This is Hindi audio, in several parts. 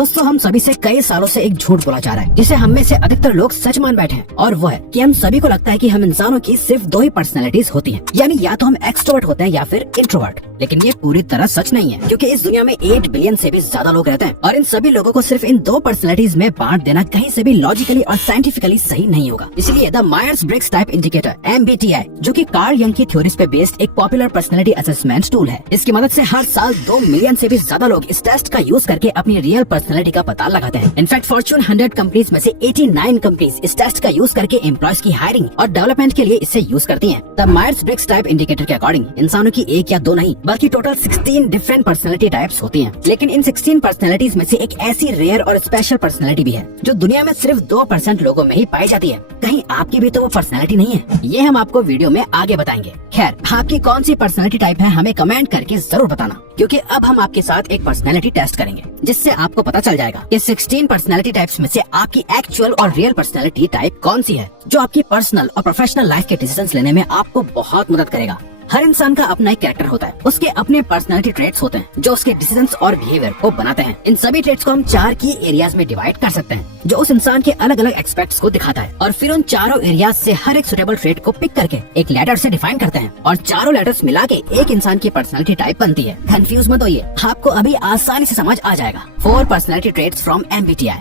दोस्तों हम सभी से कई सालों से एक झूठ बोला जा रहा है जिसे हम में से अधिकतर लोग सच मान बैठे हैं, और वो है कि हम सभी को लगता है कि हम इंसानों की सिर्फ दो ही पर्सनैलिटीज होती हैं, यानी या तो हम एक्सट्रोवर्ट होते हैं या फिर इंट्रोवर्ट। लेकिन ये पूरी तरह सच नहीं है, क्योंकि इस दुनिया में 8 बिलियन से भी ज्यादा लोग रहते हैं और इन सभी लोगों को सिर्फ इन दो पर्सनैलिटीज में बांट देना कहीं से भी लॉजिकली और साइंटिफिकली सही नहीं होगा। इसलिए the Myers Briggs type indicator MBTI, जो कि कार्ल यंग की थ्योरीज पे बेस्ड एक पॉपुलर पर्सनैलिटी असेसमेंट टूल है, इसकी मदद से हर साल 2 मिलियन से भी ज्यादा लोग इस टेस्ट का यूज करके अपनी रियल पर्सनैलिटी का पता लगाते हैं। इनफैक्ट फॉर्च्यून 100 कंपनीज में से 89 कंपनीज इस टेस्ट का यूज करके एम्प्लॉयज की हायरिंग और डेवलपमेंट के लिए इसे यूज करती हैं। The Myers Briggs type indicator के अकॉर्डिंग इंसानों की एक या दो नहीं बल्कि टोटल 16 डिफरेंट पर्सनैलिटी टाइप्स होती हैं। लेकिन इन 16 पर्सनैलिटीज में से एक ऐसी रेयर और स्पेशल पर्सनैलिटी भी है जो दुनिया में सिर्फ 2% लोगों में ही पाई जाती है। कहीं आपकी भी तो वो पर्सनैलिटी नहीं है? ये हम आपको वीडियो में आगे बताएंगे। खैर, आपकी कौन सी पर्सनैलिटी टाइप है हमें कमेंट करके जरूर बताना, क्योंकि अब हम आपके साथ एक पर्सनैलिटी टेस्ट करेंगे जिससे आपको पता चल जाएगा कि 16 पर्सनैलिटी टाइप्स में से आपकी एक्चुअल और रियल पर्सनैलिटी टाइप कौन सी है, जो आपकी पर्सनल और प्रोफेशनल लाइफ के डिसीजंस लेने में आपको बहुत मदद करेगा। हर इंसान का अपना एक कैरेक्टर होता है, उसके अपने पर्सनैलिटी ट्रेट्स होते हैं जो उसके डिसीजंस और बिहेवियर को बनाते हैं। इन सभी ट्रेट्स को हम 4 की एरियाज में डिवाइड कर सकते हैं, जो उस इंसान के अलग अलग एक्सपेक्ट्स को दिखाता है, और फिर उन चारों एरियाज से हर एक सुटेबल ट्रेट को पिक करके एक लेटर से डिफाइन करते हैं, और चारों लेटर्स मिला के एक इंसान की पर्सनैलिटी टाइप बनती है। कंफ्यूज मत होइए, आपको अभी आसानी से समझ आ जाएगा। 4 पर्सनैलिटी ट्रेट्स फ्रॉम MBTI।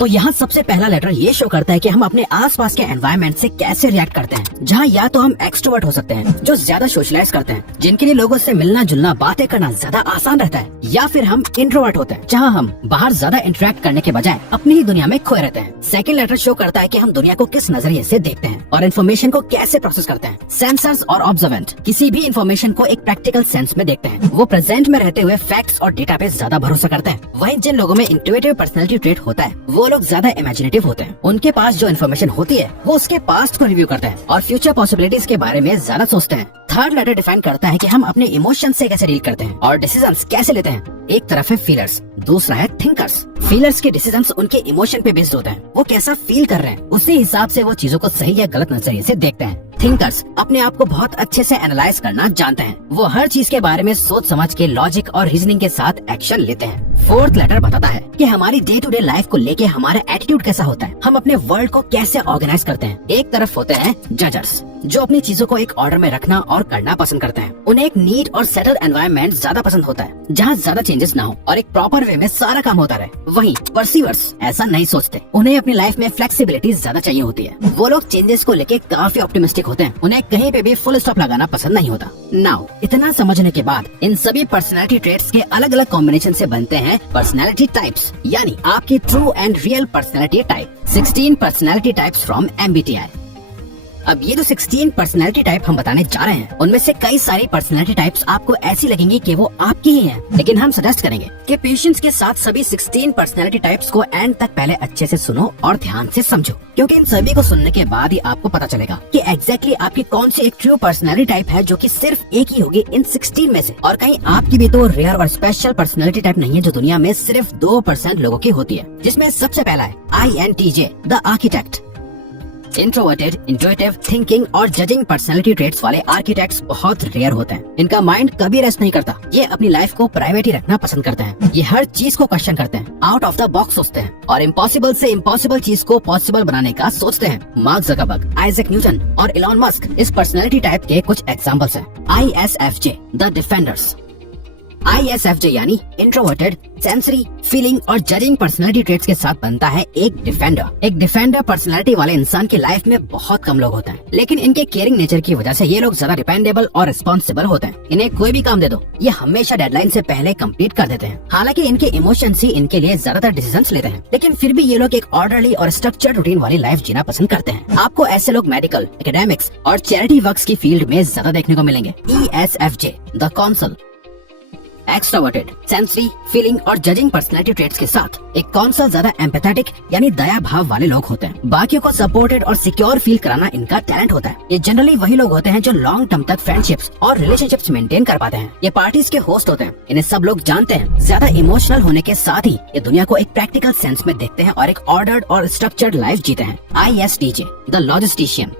तो यहाँ सबसे पहला लेटर ये शो करता है कि हम अपने आसपास के एनवायरनमेंट से कैसे रिएक्ट करते हैं, जहाँ या तो हम एक्सट्रोवर्ट हो सकते हैं जो ज्यादा सोशलाइज करते हैं, जिनके लिए लोगों से मिलना जुलना बातें करना ज्यादा आसान रहता है, या फिर हम इंट्रोवर्ट होते हैं जहाँ हम बाहर ज्यादा इंटरेक्ट करने के बजाय अपनी ही दुनिया में खोए रहते हैं। सेकंड लेटर शो करता है कि हम दुनिया को किस नजरिए से देखते हैं और इन्फॉर्मेशन को कैसे प्रोसेस करते हैं। सेंसर्स और ऑब्जर्वेंट किसी भी इन्फॉर्मेशन को एक प्रैक्टिकल सेंस में देखते हैं, वो प्रेजेंट में रहते हुए फैक्ट्स और डेटा पे ज्यादा भरोसा करते हैं। वहीं जिन लोगों में इंट्यूटिव पर्सनैलिटी ट्रेट होता है वो लोग ज्यादा इमेजिनेटिव होते हैं। उनके पास जो इन्फॉर्मेशन होती है वो उसके पास्ट को रिव्यू करते हैं और फ्यूचर पॉसिबिलिटीज के बारे में ज्यादा सोचते हैं। थर्ड लेटर डिफाइन करता है कि हम अपने इमोशन से कैसे डील करते हैं और डिसीजंस कैसे लेते हैं। एक तरफ है फीलर्स, दूसरा है थिंकर्स। फीलर्स के डिसीजंस उनके इमोशन पे बेस्ड होते हैं, वो कैसा फील कर रहे हैं उसी हिसाब से वो चीजों को सही या गलत नजरिए से देखते हैं। थिंकर्स अपने आप को बहुत अच्छे से एनालाइज करना जानते हैं, वो हर चीज के बारे में सोच समझ के लॉजिक और रीजनिंग के साथ एक्शन लेते हैं। फोर्थ लेटर बताता है कि हमारी डे टू डे लाइफ को लेके हमारा एटीट्यूड कैसा होता है, हम अपने वर्ल्ड को कैसे ऑर्गेनाइज करते हैं। एक तरफ होते हैं जजर्स, जो अपनी चीजों को एक ऑर्डर में रखना और करना पसंद करते हैं। उन्हें एक नीट और सेटल्ड एनवायरनमेंट ज्यादा पसंद होता है, जहाँ ज्यादा चेंजेस ना हो और एक प्रॉपर वे में सारा काम होता रहे। वहीं परसीवर्स ऐसा नहीं सोचते, उन्हें अपनी लाइफ में फ्लेक्सिबिलिटी ज्यादा चाहिए होती है। वो लोग चेंजेस को लेके काफी ऑप्टिमिस्टिक होते हैं, उन्हें कहीं पे भी फुल स्टॉप लगाना पसंद नहीं होता। नाउ इतना समझने के बाद इन सभी पर्सनैलिटी ट्रेट्स के अलग अलग कॉम्बिनेशन से बनते हैं पर्सनैलिटी टाइप्स, यानी आपकी true and real personality type. 16 personality types from MBTI। अब ये जो 16 पर्सनैलिटी टाइप हम बताने जा रहे हैं, उनमें से कई सारी पर्सनैलिटी टाइप्स आपको ऐसी लगेंगी कि वो आपकी ही हैं, लेकिन हम सजेस्ट करेंगे कि पेशेंस के साथ सभी 16 पर्सनैलिटी टाइप्स को एंड तक पहले अच्छे से सुनो और ध्यान से समझो, क्योंकि इन सभी को सुनने के बाद ही आपको पता चलेगा कि एग्जैक्टली आपकी कौन सी एक ट्रू पर्सनैलिटी टाइप है जो कि सिर्फ एक ही होगी इन 16 में से, और कहीं आपकी भी तो रेयर और स्पेशल पर्सनैलिटी टाइप नहीं है जो दुनिया में सिर्फ 2% लोगों की होती है, जिसमें सबसे पहला है INTJ the architect. Introverted, intuitive, thinking और जजिंग पर्सनैलिटी ट्रेट्स वाले आर्किटेक्ट्स बहुत रेयर होते हैं। इनका माइंड कभी रेस्ट नहीं करता, ये अपनी लाइफ को प्राइवेट ही रखना पसंद करते हैं। ये हर चीज को क्वेश्चन करते हैं, आउट ऑफ द बॉक्स सोचते हैं और इम्पॉसिबल से इम्पॉसिबल चीज को पॉसिबल बनाने का सोचते हैं। मार्क ज़करबर्ग, आइजैक न्यूटन और इलॉन मस्क इस पर्सनैलिटी टाइप के कुछ एग्जाम्पल्स हैं। ISFJ the defenders. ISFJ यानी इंट्रोवर्टेड, सेंसरी, फीलिंग और जजिंग पर्सनैलिटी ट्रेट्स के साथ बनता है एक डिफेंडर। एक डिफेंडर पर्सनैलिटी वाले इंसान की लाइफ में बहुत कम लोग होते हैं, लेकिन इनके केयरिंग नेचर की वजह से ये लोग ज्यादा डिपेंडेबल और रिस्पॉन्सिबल होते हैं। इन्हें कोई भी काम दे दो, ये हमेशा डेडलाइन से पहले कंप्लीट कर देते हैं। हालांकि इनके इमोशंस ही इनके लिए ज्यादातर डिसीजंस लेते हैं, लेकिन फिर भी ये लोग एक ऑर्डरली और स्ट्रक्चर्ड रूटीन वाली लाइफ जीना पसंद करते हैं। आपको ऐसे लोग मेडिकल, एकेडमिक्स और चैरिटी वर्क्स की फील्ड में ज्यादा देखने को मिलेंगे। ESFJ the consul. Extroverted, sensory, feeling और जजिंग पर्सनैलिटी ट्रेट्स के साथ एक कौंसल ज्यादा एम्पैथेटिक यानी दया भाव वाले लोग होते हैं। बाकियों को सपोर्टेड और सिक्योर फील कराना इनका टैलेंट होता है। ये जनरली वही लोग होते हैं जो लॉन्ग टर्म तक फ्रेंडशिप्स और रिलेशनशिप्स मेंटेन कर पाते हैं। ये पार्टीज के होस्ट होते हैं, इन्हें सब लोग जानते हैं। ज्यादा इमोशनल होने के साथ ही ये दुनिया को एक प्रैक्टिकल सेंस में देखते हैं और एक ऑर्डर्ड और स्ट्रक्चर्ड लाइफ जीते हैं। ISTJ the logistician.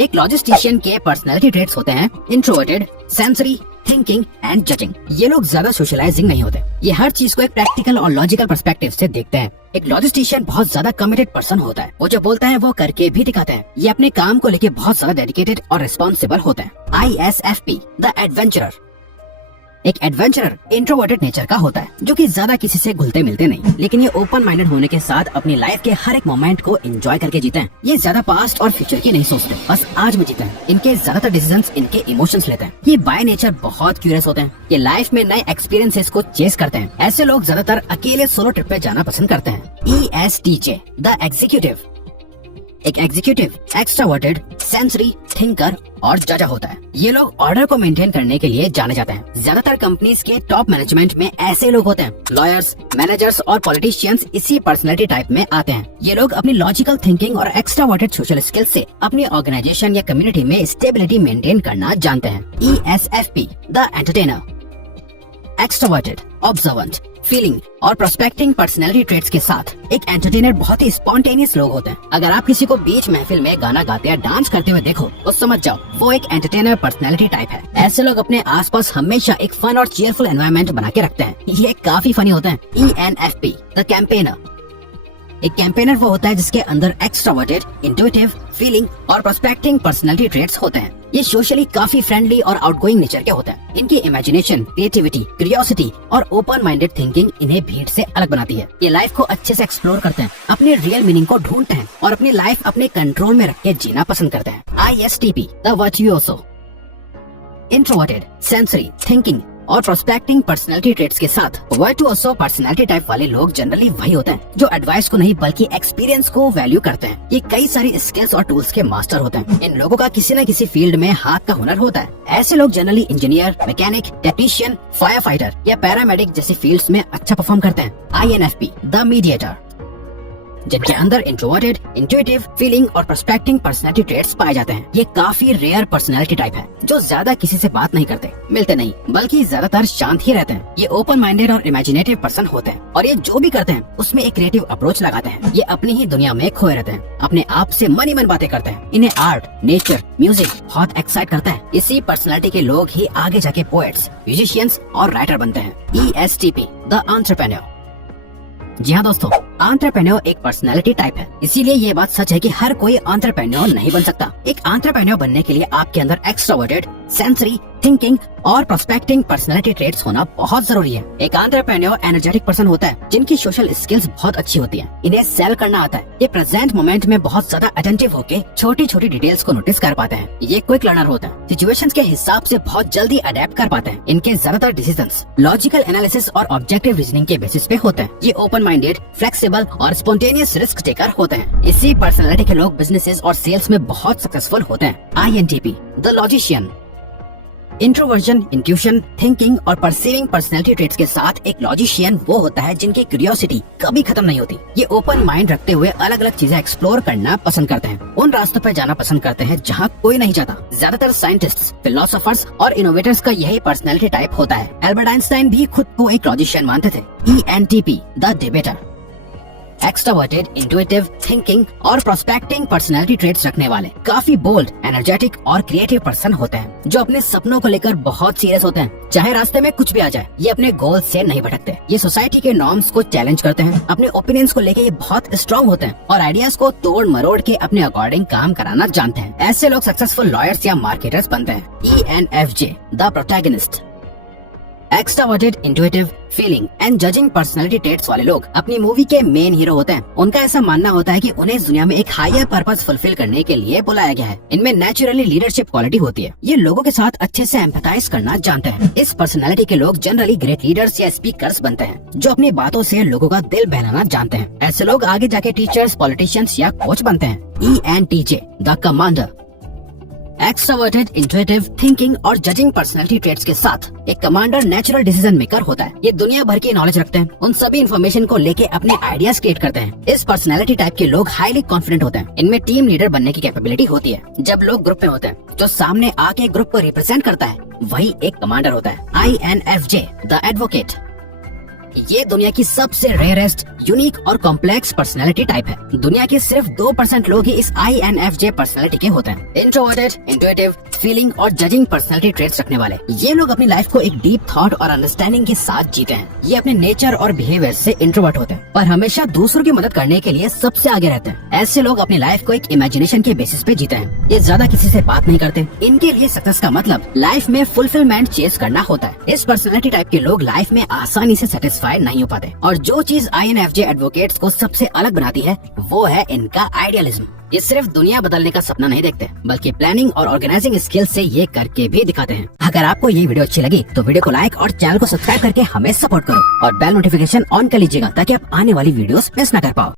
एक लॉजिस्टिशियन के पर्सनैलिटी ट्रेट्स होते हैं introverted, sensory, thinking and judging. ये लोग ज्यादा सोशलाइजिंग नहीं होते, ये हर चीज को एक प्रैक्टिकल और लॉजिकल पर्सपेक्टिव से देखते हैं। एक लॉजिस्टिशियन बहुत ज्यादा कमिटेड पर्सन होता है, वो जो बोलता है वो करके भी दिखाते हैं। ये अपने काम को लेके बहुत ज्यादा डेडिकेटेड और रिस्पॉन्सिबल होते हैं। ISFP the adventurer. एक एडवेंचरर इंट्रोवर्टेड नेचर का होता है, जो कि ज्यादा किसी से घुलते मिलते नहीं, लेकिन ये ओपन माइंडेड होने के साथ अपनी लाइफ के हर एक मोमेंट को एंजॉय करके जीते हैं। ये ज्यादा पास्ट और फ्यूचर की नहीं सोचते, बस आज में जीते हैं। इनके ज्यादातर डिसीजंस इनके इमोशंस लेते हैं। ये बाय नेचर बहुत क्यूरियस होते हैं। ये लाइफ में नए एक्सपीरियंसेस को चेस करते हैं। ऐसे लोग ज्यादातर अकेले सोलो ट्रिप पे जाना पसंद करते हैं। ESTJ the executive. एक एग्जीक्यूटिव एक्स्ट्रावर्टेड, सेंसरी, थिंकर और जजा होता है। ये लोग ऑर्डर को मेंटेन करने के लिए जाने जाते हैं। ज्यादातर कंपनीज के टॉप मैनेजमेंट में ऐसे लोग होते हैं। लॉयर्स, मैनेजर्स और पॉलिटिशियंस इसी पर्सनैलिटी टाइप में आते हैं। ये लोग अपनी लॉजिकल थिंकिंग और एक्स्ट्रावर्टेड सोशल स्किल्स से अपनी ऑर्गेनाइजेशन या कम्युनिटी में स्टेबिलिटी मेंटेन करना जानते हैं। ESFP the entertainer. Extraverted, observant, feeling और प्रोस्पेक्टिंग पर्सनैलिटी ट्रेट्स के साथ एक एंटरटेनर बहुत ही स्पॉन्टेनियस लोग होते हैं। अगर आप किसी को बीच महफिल में गाना गाते या डांस करते हुए देखो तो समझ जाओ वो एक एंटरटेनर पर्सनैलिटी टाइप है। ऐसे लोग अपने आसपास हमेशा एक फन और चीयरफुल एनवायरनमेंट बना के रखते हैं। ये काफी फनी होते हैं। ENFP the campaigner. एक कैंपेनर वो होता है जिसके अंदर एक्स्ट्रावर्टेड, इंट्यूटिव, फीलिंग और प्रोस्पेक्टिंग पर्सनैलिटी ट्रेट्स होते हैं। ये सोशली काफी फ्रेंडली और आउटगोइंग नेचर के होते हैं। इनकी इमेजिनेशन, क्रिएटिविटी, क्यूरियोसिटी और ओपन माइंडेड थिंकिंग इन्हें भीड़ से अलग बनाती है। ये लाइफ को अच्छे से एक्सप्लोर करते हैं, अपने रियल मीनिंग को ढूंढते हैं और अपनी लाइफ अपने कंट्रोल में रख के जीना पसंद करते हैं। ISTP the virtuoso. Introverted, sensory, thinking और प्रोस्पेक्टिंग पर्सनैलिटी ट्रेट्स के साथ वर्चुओसो पर्सनैलिटी टाइप वाले लोग जनरली वही होते हैं जो एडवाइस को नहीं बल्कि एक्सपीरियंस को वैल्यू करते हैं। ये कई सारी स्किल्स और टूल्स के मास्टर होते हैं। इन लोगों का किसी न किसी फील्ड में हाथ का हुनर होता है। ऐसे लोग generally engineer, mechanic, technician, fire fighter या पैरामेडिक जैसी फील्ड्स में अच्छा परफॉर्म करते हैं। INFP the mediator. जिनके अंदर इंट्रोवर्टेड, इंट्यूटिव, फीलिंग और प्रोस्पेक्टिंग पर्सनैलिटी ट्रेट्स पाए जाते हैं। ये काफी रेयर पर्सनैलिटी टाइप है जो ज्यादा किसी से बात नहीं करते, मिलते नहीं, बल्कि ज्यादातर शांत ही रहते हैं। ये ओपन माइंडेड और इमेजिनेटिव पर्सन होते हैं और ये जो भी करते हैं उसमें एक क्रिएटिव अप्रोच लगाते हैं। ये अपनी ही दुनिया में खोए रहते हैं, अपने आप से मन ही मन बातें करते हैं। इन्हें आर्ट, नेचर, म्यूजिक बहुत एक्साइट करता है। इसी पर्सनैलिटी के लोग ही आगे जाके पोएट्स, म्यूजिशियंस और राइटर बनते हैं। ESTP the entrepreneur. जी हाँ दोस्तों, एंटरप्रेन्योर एक पर्सनैलिटी टाइप है। इसीलिए ये बात सच है कि हर कोई एंटरप्रेन्योर नहीं बन सकता। एक एंटरप्रेन्योर बनने के लिए आपके अंदर एक्स्ट्रोवर्टेड, सेंसरी, थिंकिंग और प्रोस्पेक्टिंग पर्सनैलिटी ट्रेट्स होना बहुत जरूरी है। एक एंटरप्रेन्योर एनर्जेटिक पर्सन होता है जिनकी सोशल स्किल्स बहुत अच्छी होती हैं। इन्हें सेल करना आता है। ये प्रेजेंट मोमेंट में बहुत ज्यादा अटेंटिव होकर छोटी छोटी डिटेल्स को नोटिस कर पाते हैं। ये क्विक लर्नर होता है, सिचुएशंस के हिसाब से बहुत जल्दी अडेप्ट कर पाते हैं। इनके ज्यादातर डिसीजंस लॉजिकल एनालिसिस और ऑब्जेक्टिव रीजनिंग के बेसिस पे होते हैं। ये ओपन माइंडेड, फ्लेक्सिबल और स्पॉन्टेनियस रिस्क टेकर होते हैं। इसी पर्सनैलिटी के लोग बिजनेसेस और सेल्स में बहुत सक्सेसफुल होते हैं। INTP the logician. Introversion, intuition, thinking और परसीविंग पर्सनैलिटी ट्रेट्स के साथ एक लॉजिशियन वो होता है जिनकी क्यूरियोसिटी कभी खत्म नहीं होती। ये ओपन माइंड रखते हुए अलग अलग चीजें एक्सप्लोर करना पसंद करते हैं। उन रास्तों पर जाना पसंद करते हैं जहाँ कोई नहीं जाता। ज्यादातर साइंटिस्ट्स, फिलोसोफर्स और इनोवेटर्स का यही पर्सनैलिटी टाइप होता है। एल्बर्ट आइंस्टाइन भी खुद को एक लॉजिशियन मानते थे। ENTP the debater. Extraverted, intuitive, thinking और प्रोस्पेक्टिंग पर्सनैलिटी ट्रेट्स रखने वाले काफी बोल्ड, एनर्जेटिक और क्रिएटिव पर्सन होते हैं जो अपने सपनों को लेकर बहुत सीरियस होते हैं। चाहे रास्ते में कुछ भी आ जाए, ये अपने गोल से नहीं भटकते। ये सोसाइटी के नॉर्म्स को चैलेंज करते हैं। अपने ओपिनियंस को लेकर ये बहुत स्ट्रॉन्ग होते हैं और आइडियाज को तोड़ मरोड़ के अपने अकॉर्डिंग काम कराना जानते हैं। ऐसे लोग सक्सेसफुल लॉयर्स या मार्केटर्स बनते हैं। ENFJ the protagonist. Extraverted, intuitive, feeling and judging personality traits वाले लोग अपनी मूवी के मेन हीरो होते हैं। उनका ऐसा मानना होता है कि उन्हें इस दुनिया में एक हायर पर्पस फुलफिल करने के लिए बुलाया गया है। इनमें नेचुरली लीडरशिप क्वालिटी होती है। ये लोगों के साथ अच्छे से एम्पैथाइज करना जानते हैं। इस पर्सनैलिटी के लोग जनरली ग्रेट लीडर्स या स्पीकर्स बनते हैं जो अपनी बातों से लोगों का दिल बहलाना जानते हैं। ऐसे लोग आगे जाके टीचर्स, पॉलिटिशियंस या कोच बनते हैं। ENTJ the commander. एक्स्ट्रोवर्टेड, intuitive, thinking और जजिंग पर्सनैलिटी ट्रेट्स के साथ एक कमांडर नेचुरल डिसीजन मेकर होता है। ये दुनिया भर की नॉलेज रखते हैं। उन सभी इन्फॉर्मेशन को लेके अपने आइडियाज क्रिएट करते हैं। इस पर्सनैलिटी टाइप के लोग हाईली कॉन्फिडेंट होते हैं। इनमें टीम लीडर बनने की कैपेबिलिटी होती है। जब लोग ग्रुप में होते हैं, जो सामने आके ग्रुप को रिप्रेजेंट करता है वही एक कमांडर होता है। INFJ the advocate. ये दुनिया की सबसे रेयरेस्ट, यूनिक और कॉम्प्लेक्स पर्सनैलिटी टाइप है। दुनिया के सिर्फ 2% लोग ही इस INFJ पर्सनैलिटी के होते हैं। इंट्रोवर्टेड, इंट्यूटिव, फीलिंग और जजिंग पर्सनैलिटी ट्रेट्स रखने वाले ये लोग अपनी लाइफ को एक डीप थॉट और अंडरस्टैंडिंग के साथ जीते हैं। ये अपने नेचर और बिहेवियर से इंट्रोवर्ट होते हैं, पर हमेशा दूसरों की मदद करने के लिए सबसे आगे रहते हैं। ऐसे लोग अपनी लाइफ को एक इमेजिनेशन के बेसिस पे जीते हैं। ये ज्यादा किसी से बात नहीं करते। इनके लिए सक्सेस का मतलब लाइफ में फुलफिलमेंट चेज करना होता है। इस पर्सनैलिटी टाइप के लोग लाइफ में आसानी से सेटिस्फाइड नहीं हो पाते, और जो चीज INFJ एडवोकेट्स को सबसे अलग बनाती है वो है इनका आइडियलिज्म। ये सिर्फ दुनिया बदलने का सपना नहीं देखते, बल्कि प्लानिंग और ऑर्गेनाइजिंग स्किल से ये करके भी दिखाते हैं। अगर आपको ये वीडियो अच्छी लगी तो वीडियो को लाइक और चैनल को सब्सक्राइब करके हमें सपोर्ट करो और बेल नोटिफिकेशन ऑन कर लीजिएगा, ताकि आप आने वाली वीडियोस मिस ना कर पाओ।